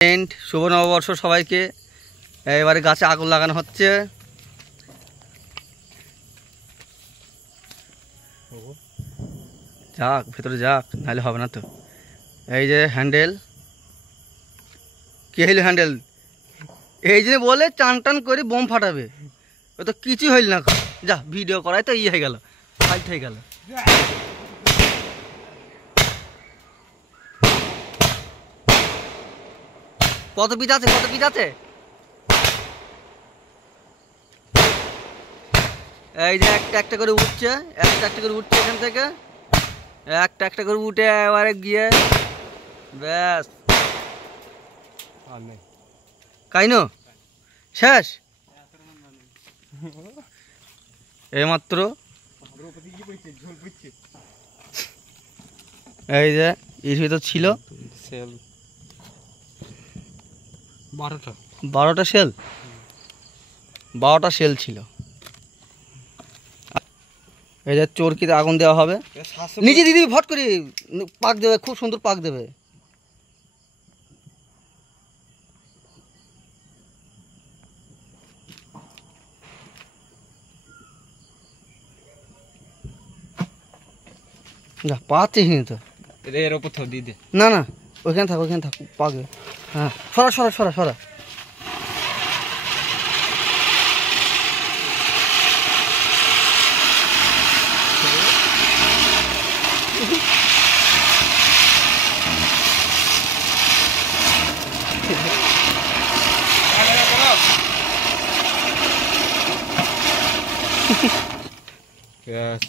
ফ্রেন্ড, শুভ নববর্ষ সবাইকে। এবারে গাছে আগুন লাগানো হচ্ছে। যাক ভেতরে যাক, নাহলে হবে না তো। এই যে হ্যান্ডেল, কে হইল হ্যান্ডেল? এই যে বলে টান টান করে বোম ফাটাবে, ও তো কিছুই হইল না। যা ভিডিও করাই তো হয়ে গেল, ফাইট হয়ে গেল। কত পিস আছে, কত পিস আছে? এই যে একটা একটা করে উঠছে, একটা একটা করে উঠছে এখান থেকে, একটা একটা করে উঠে এবারে গিয়ে ব্যাস কাইনো শেষ। এইমাত্র এই যে এর ভিতর ছিল 12টা সেল, 12টা সেল ছিল। এই যে চরকিতে আগুন দেওয়া হবে, নিজে দিদি ভট করে পাক দেবে, খুব সুন্দর পাক দেবে। যা পাচ্ছিস নি তো, এর ওপর থাও দিয়ে দে। না না ওইখানে থাক, ওইখানে থাক, পাকবে। হ্যাঁ সরা সরা সরা সরা। Yes.